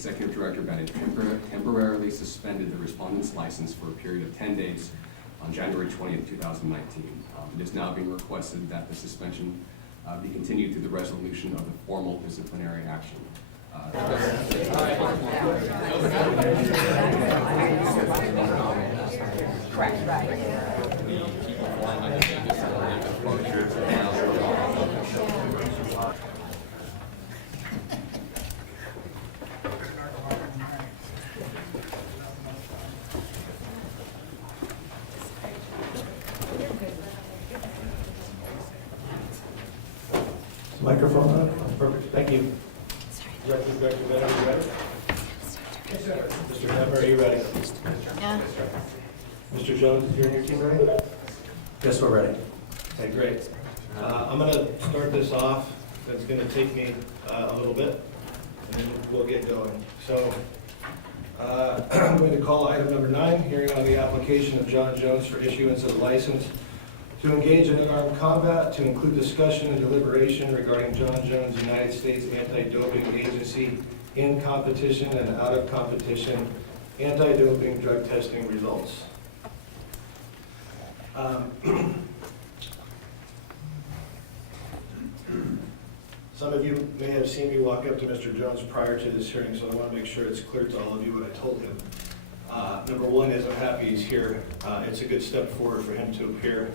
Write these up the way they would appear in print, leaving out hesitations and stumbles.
Executive Director Bennett temporarily suspended the respondent's license for a period of 10 days on January 20th, 2019. It is now being requested that the suspension be continued through the resolution of the formal disciplinary action. Microphone on? Perfect, thank you. Director Bennett, are you ready? Mr. Hammer, are you ready? Yeah. Mr. Jones, you're in your team ready? Yes, we're ready. Okay, great. I'm going to start this off. It's going to take me a little bit, and then we'll get going. So I'm going to call item number 9, hearing on the application of John Jones for issuance of a license to engage in unarmed combat, to include discussion and deliberation regarding John Jones United States Anti-Doping Agency in competition and out of competition anti-doping drug testing results. Some of you may have seen me walk up to Mr. Jones prior to this hearing, so I want to make sure it's clear to all of you what I told him. Number 1 is I'm happy he's here. It's a good step forward for him to appear.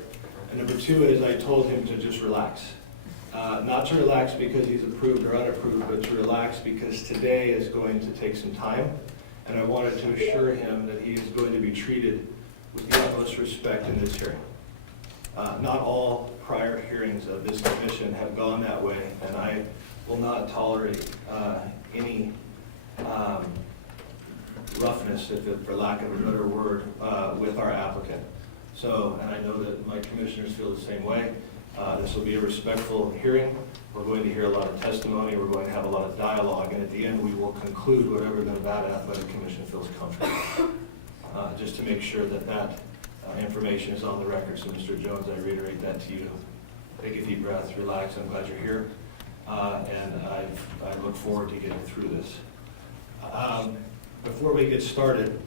And number 2 is I told him to just relax. Not to relax because he's approved or unapproved, but to relax because today is going to take some time. And I wanted to assure him that he is going to be treated with the utmost respect in this hearing. Not all prior hearings of this commission have gone that way, and I will not tolerate any roughness, for lack of a better word, with our applicant. So, and I know that my commissioners feel the same way. This will be a respectful hearing. We're going to hear a lot of testimony. We're going to have a lot of dialogue, and at the end we will conclude whatever the Nevada Athletic Commission feels comfortable. Just to make sure that that information is on the record. So Mr. Jones, I reiterate that to you. Take a deep breath, relax. I'm glad you're here, and I look forward to getting through this. Before we get started,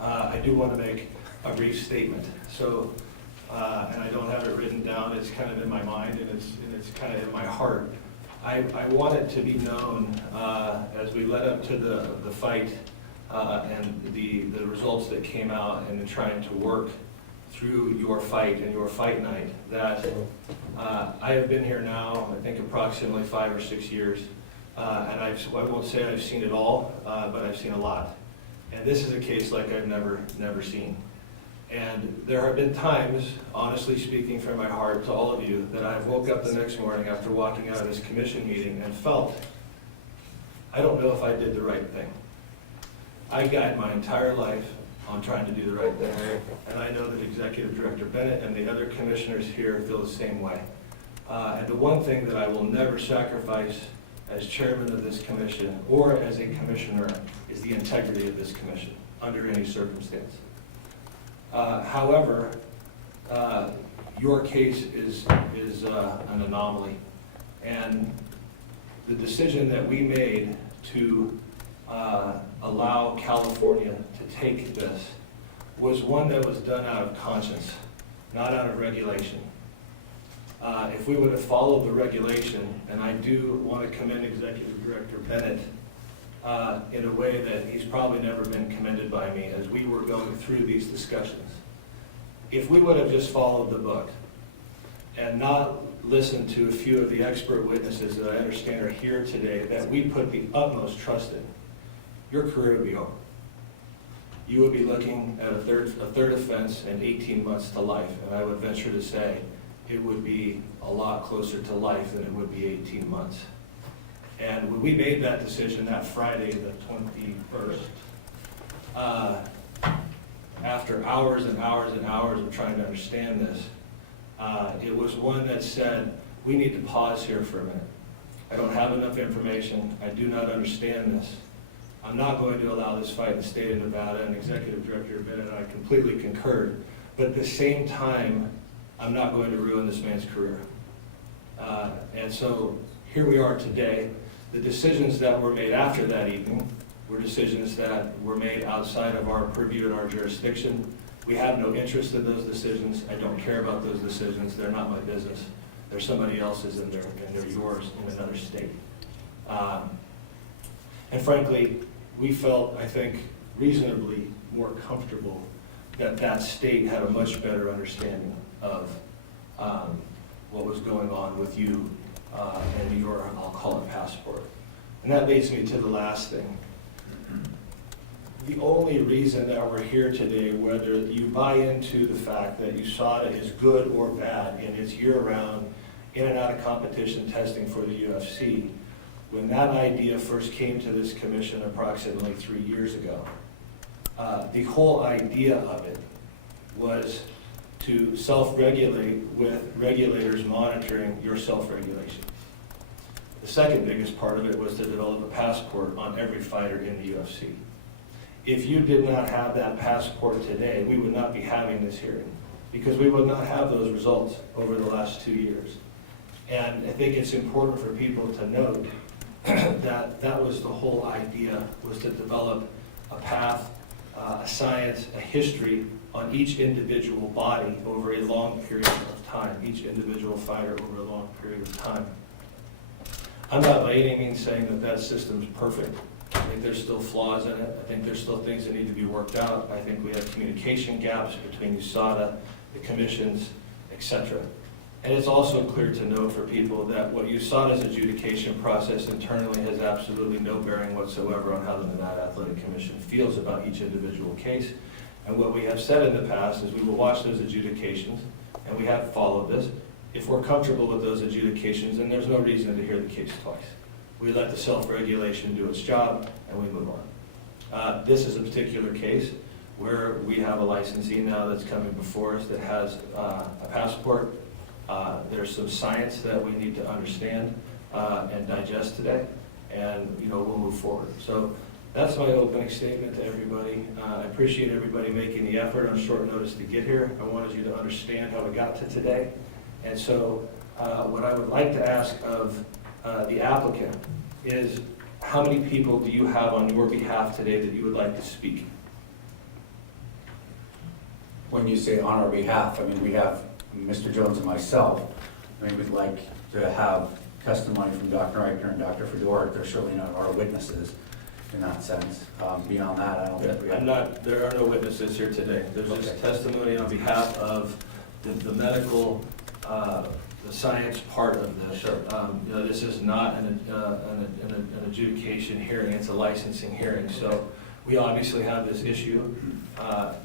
I do want to make a brief statement. So, and I don't have it written down. It's kind of in my mind, and it's kind of in my heart. I want it to be known as we led up to the fight and the results that came out, and in trying to work through your fight and your fight night, that I have been here now, I think approximately 5 or 6 years, and I won't say I've seen it all, but I've seen a lot. And this is a case like I've never seen. And there have been times, honestly speaking from my heart to all of you, that I woke up the next morning after walking out of this commission meeting and felt, I don't know if I did the right thing. I guide my entire life on trying to do the right thing, and I know that Executive Director Bennett and the other commissioners here feel the same way. And the one thing that I will never sacrifice as chairman of this commission or as a commissioner is the integrity of this commission under any circumstance. However, your case is an anomaly, and the decision that we made to allow California to take this was one that was done out of conscience, not out of regulation. If we would have followed the regulation, and I do want to commend Executive Director Bennett in a way that he's probably never been commended by me as we were going through these discussions. If we would have just followed the book and not listened to a few of the expert witnesses that I understand are here today that we put the utmost trust in, your career would be over. You would be looking at a third offense and 18 months to life, and I would venture to say it would be a lot closer to life than it would be 18 months. And when we made that decision that Friday, the 21st, after hours and hours and hours of trying to understand this, it was one that said, we need to pause here for a minute. I don't have enough information. I do not understand this. I'm not going to allow this fight in the state of Nevada, and Executive Director Bennett and I completely concurred. But at the same time, I'm not going to ruin this man's career. And so here we are today. The decisions that were made after that evening were decisions that were made outside of our purview and our jurisdiction. We have no interest in those decisions. I don't care about those decisions. They're not my business. They're somebody else's, and they're yours in another state. And frankly, we felt, I think, reasonably more comfortable that that state had a much better understanding of what was going on with you and your, I'll call it, passport. And that leads me to the last thing. The only reason that we're here today, whether you buy into the fact that USADA is good or bad in its year-round in and out of competition testing for the UFC, when that idea first came to this commission approximately 3 years ago, the whole idea of it was to self-regulate with regulators monitoring your self-regulation. The second biggest part of it was to develop a passport on every fighter in the UFC. If you did not have that passport today, we would not be having this hearing, because we would not have those results over the last 2 years. And I think it's important for people to note that that was the whole idea, was to develop a path, a science, a history on each individual body over a long period of time, each individual fighter over a long period of time. I'm not by any means saying that that system's perfect. I think there's still flaws in it. I think there's still things that need to be worked out. I think we have communication gaps between USADA, the commissions, etc. And it's also clear to note for people that what USADA's adjudication process internally has absolutely no bearing whatsoever on how the Nevada Athletic Commission feels about each individual case. And what we have said in the past is we will watch those adjudications, and we have followed this. If we're comfortable with those adjudications, then there's no reason to hear the case twice. We let the self-regulation do its job, and we move on. This is a particular case where we have a licensee now that's coming before us that has a passport. There's some science that we need to understand and digest today, and we'll move forward. So that's my opening statement to everybody. I appreciate everybody making the effort on short notice to get here. I wanted you to understand how we got to today. And so what I would like to ask of the applicant is, how many people do you have on your behalf today that you would like to speak? When you say on our behalf, I mean, we have Mr. Jones and myself. I mean, we'd like to have testimony from Dr. Eichner and Dr. Fedoruk. They're certainly not our witnesses in that sense. Beyond that, I don't think we have. There are no witnesses here today. There's just testimony on behalf of the medical, the science part of this. This is not an adjudication hearing, it's a licensing hearing. So we obviously have this issue,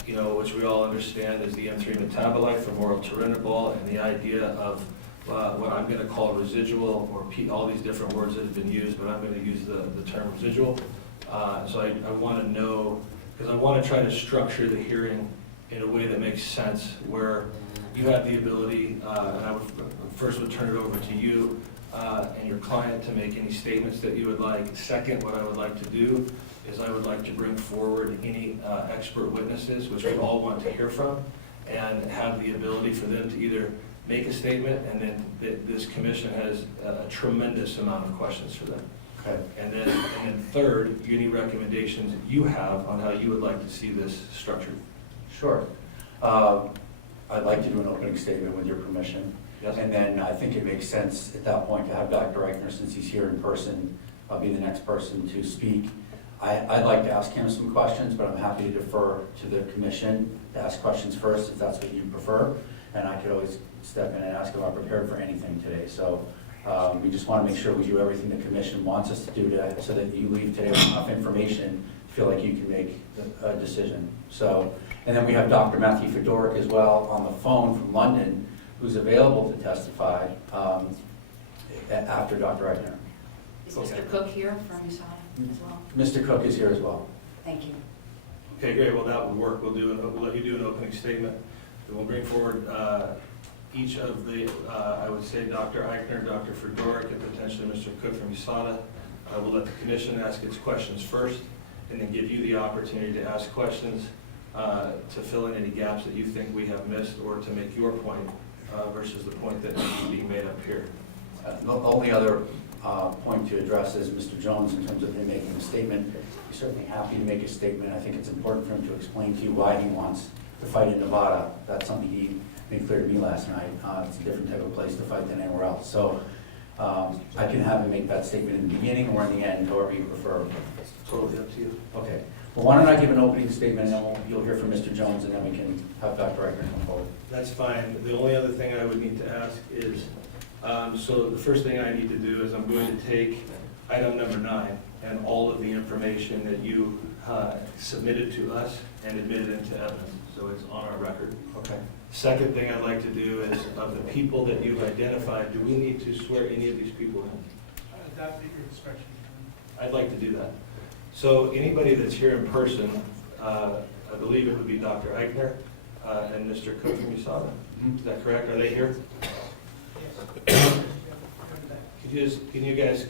which we all understand is the M3 metabolite from oral turinabol, and the idea of what I'm going to call residual, or all these different words that have been used, but I'm going to use the term residual. So I want to know, because I want to try to structure the hearing in a way that makes sense, where you have the ability, and I would turn it over to you and your client to make any statements that you would like. Second, what I would like to do is I would like to bring forward any expert witnesses, which we all want to hear from, and have the ability for them to either make a statement, and then this commission has a tremendous amount of questions for them. Okay. And then third, any recommendations you have on how you would like to see this structured. Sure. I'd like to do an opening statement with your permission. Yes. And then I think it makes sense at that point to have Dr. Eichner, since he's here in person, be the next person to speak. I'd like to ask him some questions, but I'm happy to defer to the commission to ask questions first, if that's what you prefer. And I could always step in and ask if I'm prepared for anything today. So we just want to make sure we do everything the commission wants us to do so that you leave today with enough information to feel like you can make a decision. So, and then we have Dr. Matthew Fedoruk as well on the phone from London, who's available to testify after Dr. Eichner. Is Mr. Cook here from USADA as well? Mr. Cook is here as well. Thank you. Okay, great. Well, that would work. We'll let you do an opening statement. And we'll bring forward each of the, I would say, Dr. Eichner, Dr. Fedoruk, and potentially Mr. Cook from USADA. We'll let the commission ask its questions first, and then give you the opportunity to ask questions to fill in any gaps that you think we have missed, or to make your point versus the point that is being made up here. The only other point to address is Mr. Jones in terms of him making a statement. He's certainly happy to make a statement. I think it's important for him to explain to you why he wants to fight in Nevada. That's something he made clear to me last night. It's a different type of place to fight than anywhere else. So I can have him make that statement in the beginning or in the end, however you prefer. It's totally up to you. Okay. Well, why don't I give an opening statement, and then you'll hear from Mr. Jones, and then we can have Dr. Eichner come forward. That's fine. The only other thing I would need to ask is, so the first thing I need to do is I'm going to take item number 9 and all of the information that you submitted to us and admitted into evidence, so it's on our record. Okay. Second thing I'd like to do is, of the people that you've identified, do we need to swear any of these people in? That'd be your discretion. I'd like to do that. So anybody that's here in person, I believe it would be Dr. Eichner and Mr. Cook from USADA. Is that correct? Are they here? Can you guys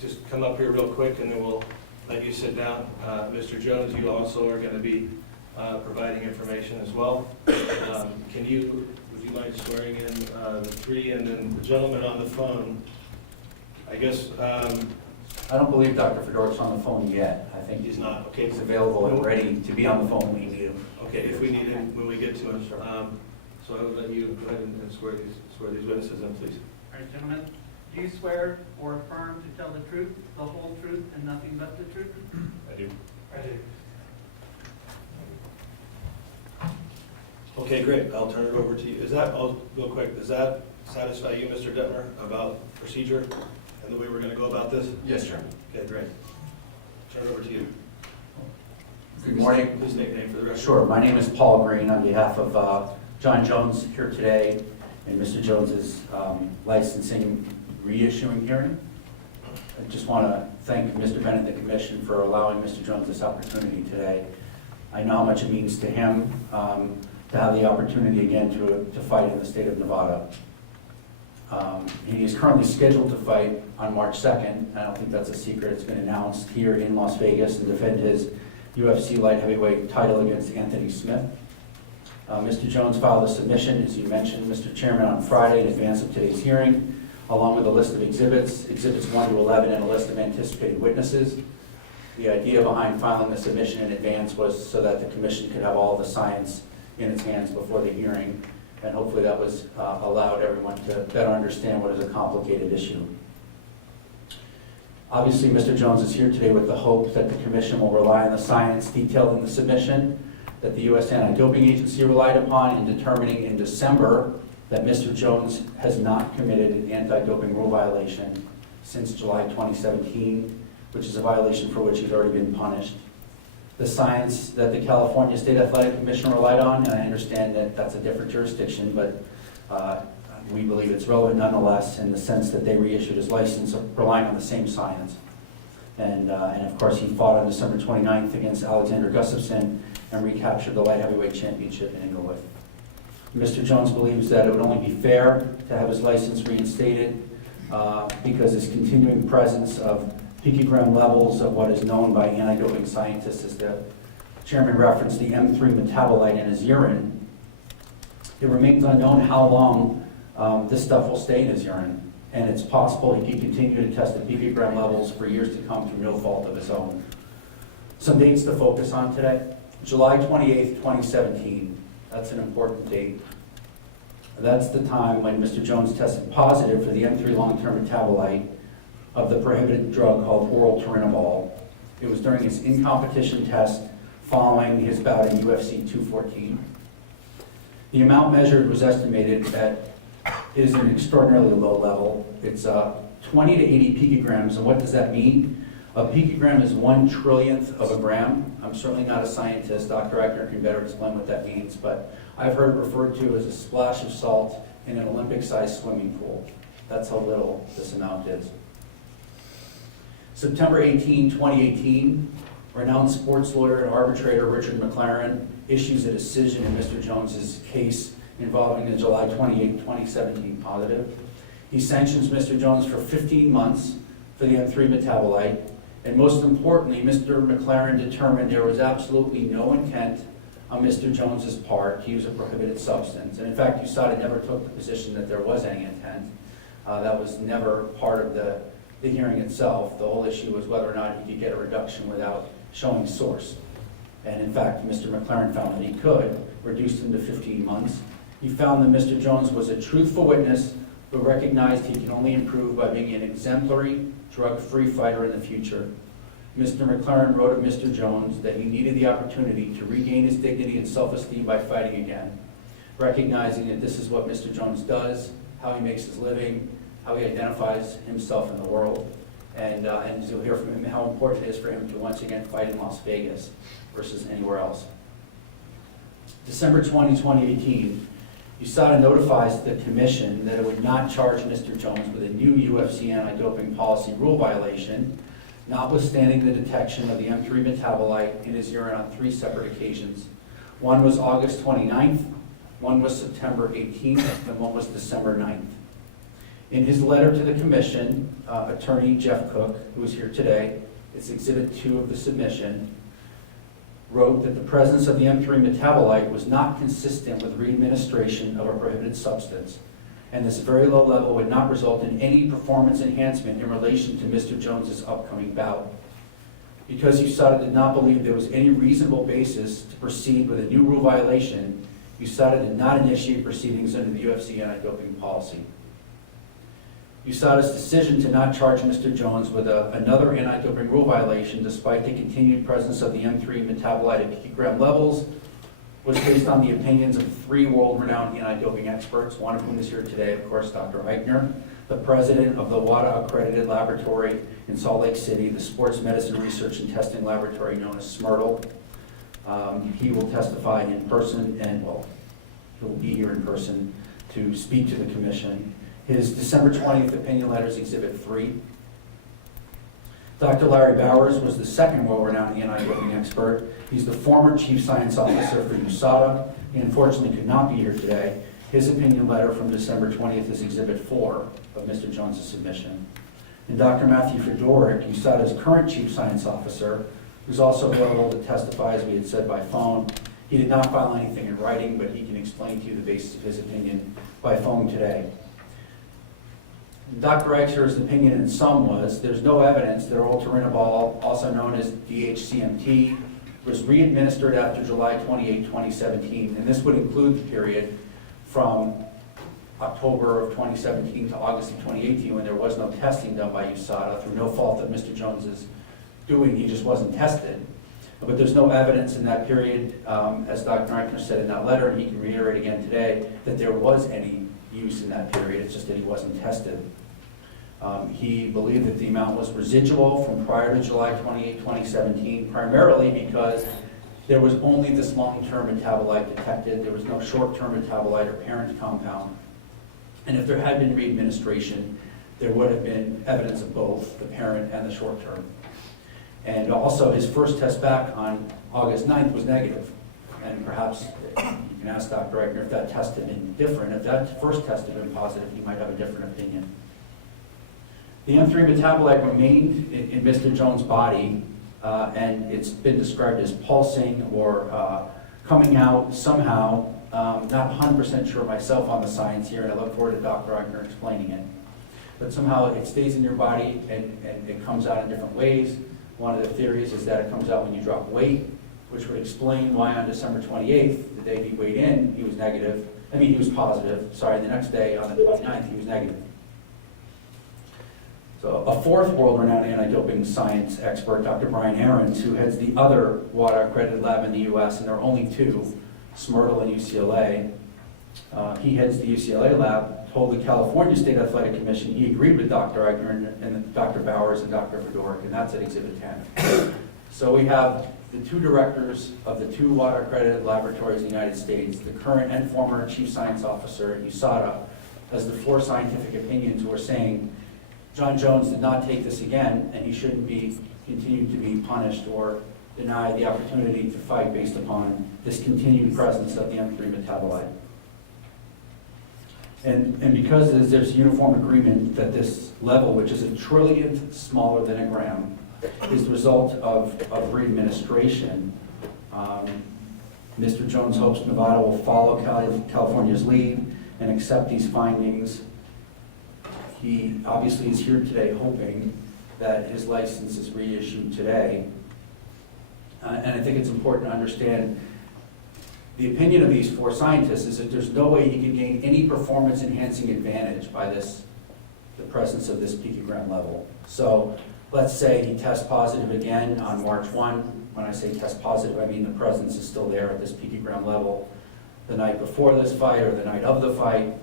just come up here real quick, and then we'll let you sit down. Mr. Jones, you also are going to be providing information as well. Would you mind swearing in the 3, and then the gentleman on the phone, I guess. I don't believe Dr. Fedor's on the phone yet. I think He's not, okay. he's available and ready to be on the phone when we need him. Okay, if we need him, when we get to him. So I will let you go ahead and swear these witnesses in, please. All right, gentlemen, do you swear or affirm to tell the truth, the whole truth, and nothing but the truth? I do. I do. Okay, great. I'll turn it over to you. Real quick, does that satisfy you, Mr. Detmer, about procedure and the way we're going to go about this? Yes, Chairman. Okay, great. Turn it over to you. Good morning. Please state your name for the record. Sure. My name is Paul Green on behalf of John Jones here today in Mr. Jones's licensing reissuing hearing. I just want to thank Mr. Bennett, the Commission, for allowing Mr. Jones this opportunity today. I know how much it means to him to have the opportunity again to fight in the state of Nevada. He is currently scheduled to fight on March 2nd. I don't think that's a secret. It's been announced here in Las Vegas, and defend his UFC light heavyweight title against Anthony Smith. Mr. Jones filed a submission, as you mentioned, Mr. Chairman, on Friday in advance of today's hearing, along with a list of exhibits 1 to 11, and a list of anticipated witnesses. The idea behind filing the submission in advance was so that the Commission could have all the science in its hands before the hearing, and hopefully that was allowed everyone to better understand what is a complicated issue. Obviously, Mr. Jones is here today with the hope that the Commission will rely on the science detailed in the submission that the U.S. Anti-Doping Agency relied upon in determining in December that Mr. Jones has not committed an anti-doping rule violation since July 2017, which is a violation for which he's already been punished. The science that the California State Athletic Commission relied on, and I understand that that's a different jurisdiction, but we believe it's relevant nonetheless in the sense that they reissued his license relying on the same science. And of course, he fought on December 29th against Alexander Gustafsson and recaptured the light heavyweight championship in Inglewood. Mr. Jones believes that it would only be fair to have his license reinstated because his continuing presence of picogram levels of what is known by anti-doping scientists as the chairman referenced the M3 metabolite in his urine. It remains unknown how long this stuff will stay in his urine, and it's possible he could continue to test the picogram levels for years to come through no fault of his own. Some dates to focus on today. July 28th, 2017. That's an important date. That's the time when Mr. Jones tested positive for the M3 long-term metabolite of the prohibited drug called oral turinabol. It was during his in-competition test following his bout in UFC 214. The amount measured was estimated at is an extraordinarily low level. It's 20 to 80 picograms, and what does that mean? A picogram is 1/1,000,000th of a gram. I'm certainly not a scientist. Dr. Eichner can better explain what that means, but I've heard it referred to as a splash of salt in an Olympic-sized swimming pool. That's how little this amount is. September 18, 2018, renowned sports lawyer and arbitrator Richard McLaren issues a decision in Mr. Jones's case involving the July 28, 2017 positive. He sanctions Mr. Jones for 15 months for the M3 metabolite, and most importantly, Mr. McLaren determined there was absolutely no intent on Mr. Jones's part to use a prohibited substance. And in fact, USADA never took the position that there was any intent. That was never part of the the hearing itself. The whole issue was whether or not he could get a reduction without showing source. And in fact, Mr. McLaren found that he could, reduced him to 15 months. He found that Mr. Jones was a truthful witness who recognized he can only improve by being an exemplary, drug-free fighter in the future. Mr. McLaren wrote of Mr. Jones that he needed the opportunity to regain his dignity and self-esteem by fighting again, recognizing that this is what Mr. Jones does, how he makes his living, how he identifies himself in the world, and you'll hear from him how important it is for him to once again fight in Las Vegas versus anywhere else. December 20, 2018, USADA notifies the commission that it would not charge Mr. Jones with a new UFC anti-doping policy rule violation, notwithstanding the detection of the M3 metabolite in his urine on 3 separate occasions. One was August 29th, one was September 18th, and one was December 9th. In his letter to the commission, attorney Jeff Cook, who is here today, it's Exhibit 2 of the submission, wrote that the presence of the M3 metabolite was not consistent with re-administration of a prohibited substance, and this very low level would not result in any performance enhancement in relation to Mr. Jones's upcoming bout. Because USADA did not believe there was any reasonable basis to proceed with a new rule violation, USADA did not initiate proceedings under the UFC anti-doping policy. USADA's decision to not charge Mr. Jones with another anti-doping rule violation, despite the continued presence of the M3 metabolite at picogram levels, was based on the opinions of 3 world-renowned anti-doping experts, one of whom is here today, of course, Dr. Eichner, the president of the WADA accredited laboratory in Salt Lake City, the Sports Medicine Research and Testing Laboratory known as SMERTL. He will testify in person, and well, he will be here in person to speak to the commission. His December 20th opinion letter is Exhibit 3. Dr. Larry Bowers was the second well-renowned anti-doping expert. He's the former chief science officer for USADA. He unfortunately could not be here today. His opinion letter from December 20th is Exhibit 4 of Mr. Jones's submission. And Dr. Matthew Fedoruk, USADA's current chief science officer, who's also available to testify, as we had said, by phone. He did not file anything in writing, but he can explain to you the basis of his opinion by phone today. Dr. Eichner's opinion in sum was, there's no evidence that oral turinabol, also known as DHCMT, was re-administered after July 28, 2017, and this would include the period from October of 2017 to August of 2018, when there was no testing done by USADA through no fault of Mr. Jones's doing. He just wasn't tested. But there's no evidence in that period, as Dr. Eichner said in that letter, and he can reiterate again today, that there was any use in that period. It's just that he wasn't tested. He believed that the amount was residual from prior to July 28, 2017, primarily because there was only this long-term metabolite detected. There was no short-term metabolite or parent compound. And if there had been re-administration, there would have been evidence of both, the parent and the short-term. And also, his first test back on August 9th was negative. And perhaps you can ask Dr. Eichner if that test had been different. If that first test had been positive, he might have a different opinion. The M3 metabolite remained in Mr. Jones' body, and it's been described as pulsing or coming out somehow. Not 100% sure myself on the science here, and I look forward to Dr. Eichner explaining it. But somehow it stays in your body, and it comes out in different ways. One of the theories is that it comes out when you drop weight, which would explain why on December 28th, the day he weighed in, he was negative. I mean, he was positive. Sorry, the next day, on the 29th, he was negative. So a fourth world-renowned anti-doping science expert, Dr. Brian Ahrens, who heads the other WADA-accredited lab in the U.S., and there are only 2, SMERTL and UCLA. He heads the UCLA lab, told the California State Athletic Commission he agreed with Dr. Eichner and Dr. Bowers and Dr. Fedoruk, and that's at Exhibit 10. So we have the 2 directors of the 2 WADA-accredited laboratories in the United States, the current and former chief science officer at USADA, as the 4 scientific opinions who are saying John Jones did not take this again, and he shouldn't be continued to be punished or denied the opportunity to fight based upon this continued presence of the M3 metabolite. And because there's uniform agreement that this level, which is a trillionth smaller than a gram, is the result of re-administration, Mr. Jones hopes Nevada will follow California's lead and accept these findings. He obviously is here today hoping that his license is reissued today. And I think it's important to understand the opinion of these 4 scientists is that there's no way he can gain any performance enhancing advantage by the presence of this picogram level. So let's say he tests positive again on March 1. When I say test positive, I mean the presence is still there at this picogram level the night before this fight or the night of the fight.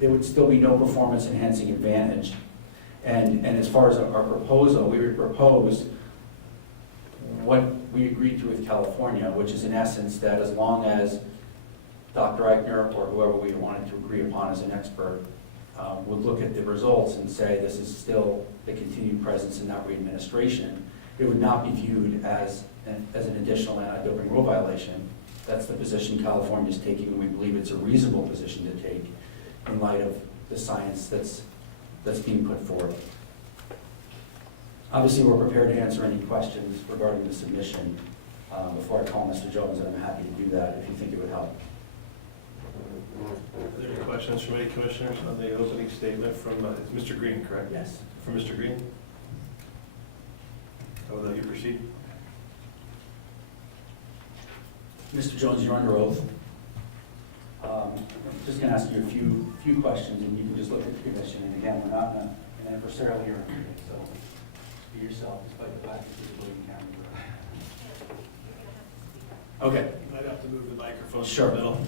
There would still be no performance enhancing advantage. And as far as our proposal, we would propose what we agreed to with California, which is in essence that as long as Dr. Eichner or whoever we wanted to agree upon as an expert would look at the results and say this is still the continued presence and not re-administration, it would not be viewed as an additional anti-doping rule violation. That's the position California is taking, and we believe it's a reasonable position to take in light of the science that's being put forward. Obviously, we're prepared to answer any questions regarding the submission before I call Mr. Jones, and I'm happy to do that if you think it would help. Are there any questions from any commissioners on the opening statement from, it's Mr. Green, correct? Yes. From Mr. Green? I will let you proceed. Mr. Jones, you're under oath. I'm just going to ask you a few questions, and you can just look at the commission. And again, we're not in an adversarial hearing, so be yourself, despite the fact that you're putting the camera. Okay. You might have to move the microphone Sure. to the middle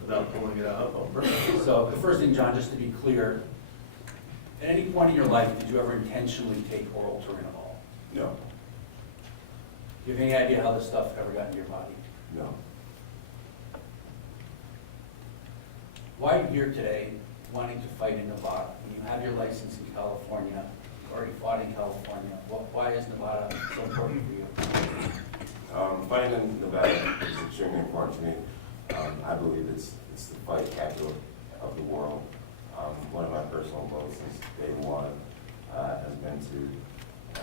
without pulling it out. Oh, perfect. So the first thing, John, just to be clear, at any point in your life, did you ever intentionally take oral turinabol? No, Do you have any idea how this stuff ever got into your body? no. Why are you here today wanting to fight in Nevada? When you have your license in California, you already fought in California, why is Nevada so important for you? Fighting in Nevada is extremely important to me. I believe it's the fight capital of the world. One of my personal goals since day one has been to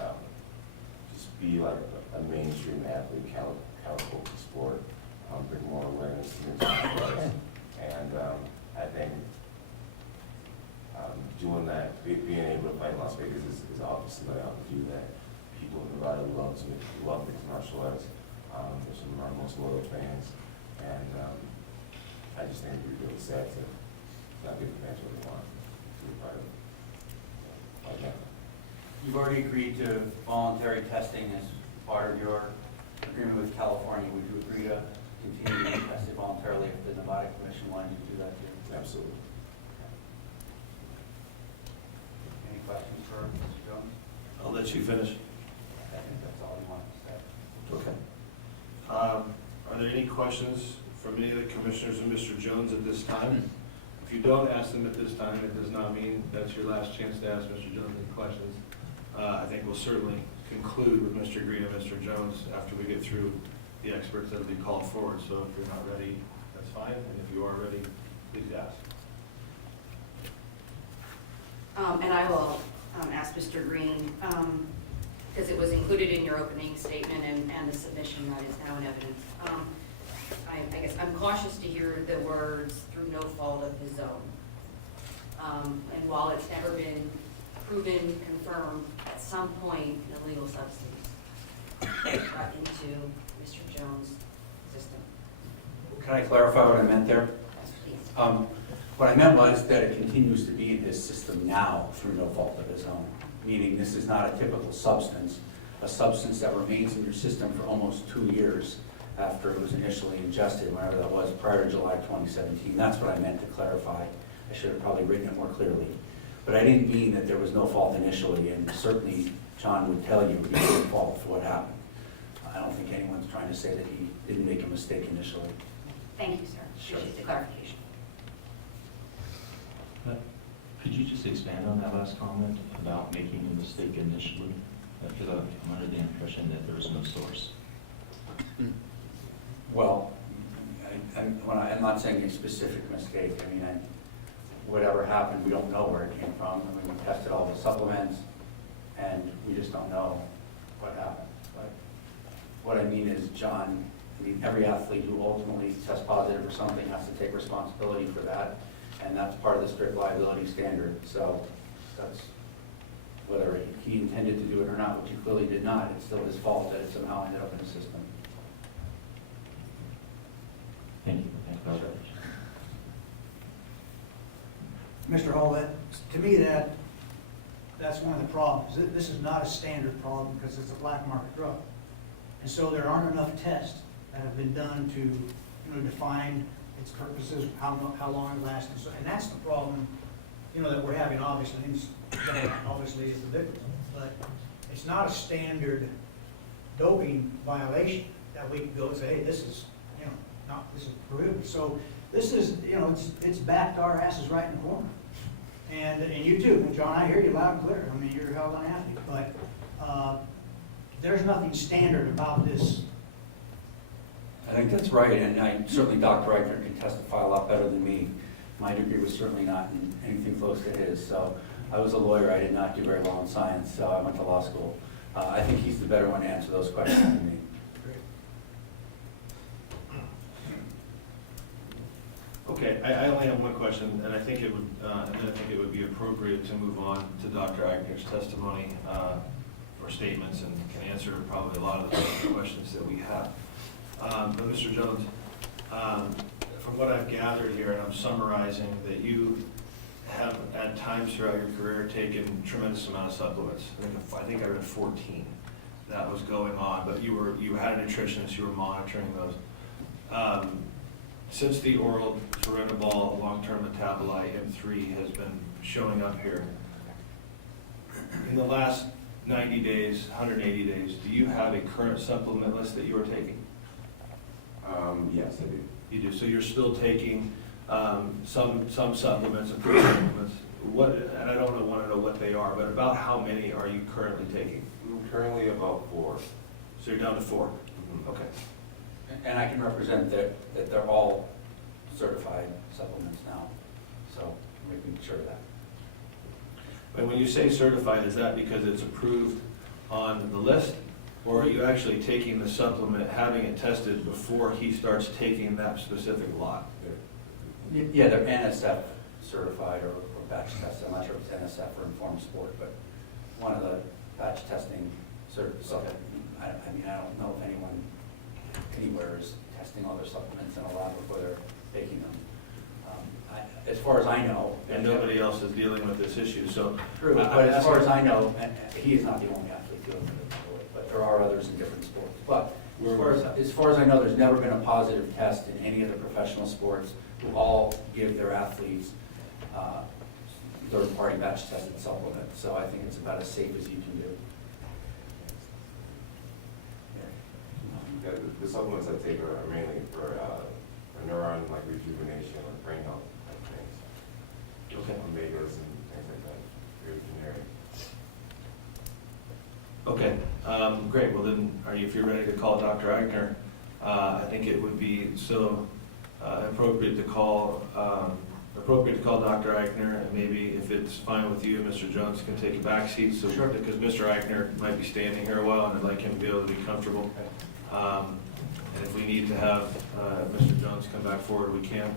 just be like a mainstream athlete, caliber sport, bring more awareness to the sport. And I think doing that, being able to fight in Las Vegas is obviously what I want to do that. People in Nevada love mixed martial arts. They're some of our most loyal fans. And I just think it would be really sad to not give the fans what they want to be part of like that. You've already agreed to voluntary testing as part of your agreement with California. Would you agree to continue to be tested voluntarily if the Nevada Commission wanted you to do that too? Absolutely. Any questions for Mr. Jones? I'll let you finish. I think that's all we wanted to say. Okay. Are there any questions from any of the commissioners and Mr. Jones at this time? If you don't ask them at this time, it does not mean that's your last chance to ask Mr. Jones any questions. I think we'll certainly conclude with Mr. Green and Mr. Jones after we get through the experts that will be called forward. So if you're not ready, that's fine. And if you are ready, please ask. And I will ask Mr. Green, because it was included in your opening statement and the submission that is now in evidence. I guess I'm cautious to hear the words "through no fault of his own." And while it's never been proven, confirmed, at some point, an illegal substance got into Mr. Jones' system. Can I clarify what I meant there? Yes, please. What I meant was that it continues to be in his system now through no fault of his own, meaning this is not a typical substance, a substance that remains in your system for almost 2 years after it was initially ingested, whenever that was, prior to July 2017. That's what I meant to clarify. I should have probably written it more clearly. But I didn't mean that there was no fault initially, and certainly John would tell you he was at fault for what happened. I don't think anyone's trying to say that he didn't make a mistake initially. Thank you, sir. Sure. Appreciate the clarification. Could you just expand on that last comment about making a mistake initially? Because I'm under the impression that there was no source. Well, I'm not saying a specific mistake. I mean, whatever happened, we don't know where it came from. I mean, we tested all the supplements, and we just don't know what happened. But what I mean is, John, I mean, every athlete who ultimately tests positive for something has to take responsibility for that. and that's part of the strict liability standard. So that's, whether he intended to do it or not, which he clearly did not, it's still his fault that it somehow ended up in the system. Thank you for that clarification. Mr. Hall, to me, that's one of the problems. This is not a standard problem because it's a black market drug. And so there aren't enough tests that have been done to, define its purposes, how long it lasts, and that's the problem, that we're having, obviously, obviously is the victim. But it's not a standard doping violation that we can go and say, hey, this is, this is prohibited. So this is, it's backed our asses right in the corner. And you too, and John, I hear you loud and clear. I mean, you're a hell of an athlete, but there's nothing standard about this. I think that's right, and certainly Dr. Eichner can testify a lot better than me. My degree was certainly not in anything close to his, so I was a lawyer. I did not do very well in science, so I went to law school. I think he's the better one to answer those questions than me. Okay, I only have one question, and I think it would be appropriate to move on to Dr. Eichner's testimony or statements, and can answer probably a lot of the questions that we have. But Mr. Jones, from what I've gathered here, and I'm summarizing, that you have at times throughout your career taken tremendous amount of supplements. I think I read 14 that was going on, but you had a nutritionist, you were monitoring those. Since the oral Turinabol long-term metabolite M3 has been showing up here, in the last 90 days, 180 days, do you have a current supplement list that you are taking? Yes, I do. You do, so you're still taking some supplements, approved supplements. And I don't want to know what they are, but about how many are you currently taking? I'm currently about 4. So you're down to 4? Mhm. Okay. And I can represent that they're all certified supplements now, so I'm making sure of that. And when you say certified, is that because it's approved on the list? Or are you actually taking the supplement, having it tested before he starts taking that specific lot? Yeah, they're NSF certified or batch tested. I'm not sure if it's NSF or Informed Sport, but one of the batch testing supplement. I don't know if anyone anywhere is testing all their supplements in a lab before they're taking them. As far as I know. And nobody else is dealing with this issue, so. True, but as far as I know, and he is not the only athlete dealing with it, but there are others in different sports. But as far as I know, there's never been a positive test in any of the professional sports who all give their athletes third-party batch tested supplements. So I think it's about as safe as you can do. Yeah, the supplements I take are mainly for neuron like rejuvenation or brain health type things. Okay. Omegas and things like that. Very generic. Okay, great. Well then, if you're ready to call Dr. Eichner, I think it would be so appropriate to call Dr. Eichner, and maybe if it's fine with you, Mr. Jones can take a back seat. So, Sure. Because Mr. Eichner might be standing here a while, and I'd like him to be able to be comfortable. And if we need to have Mr. Jones come back forward, we can.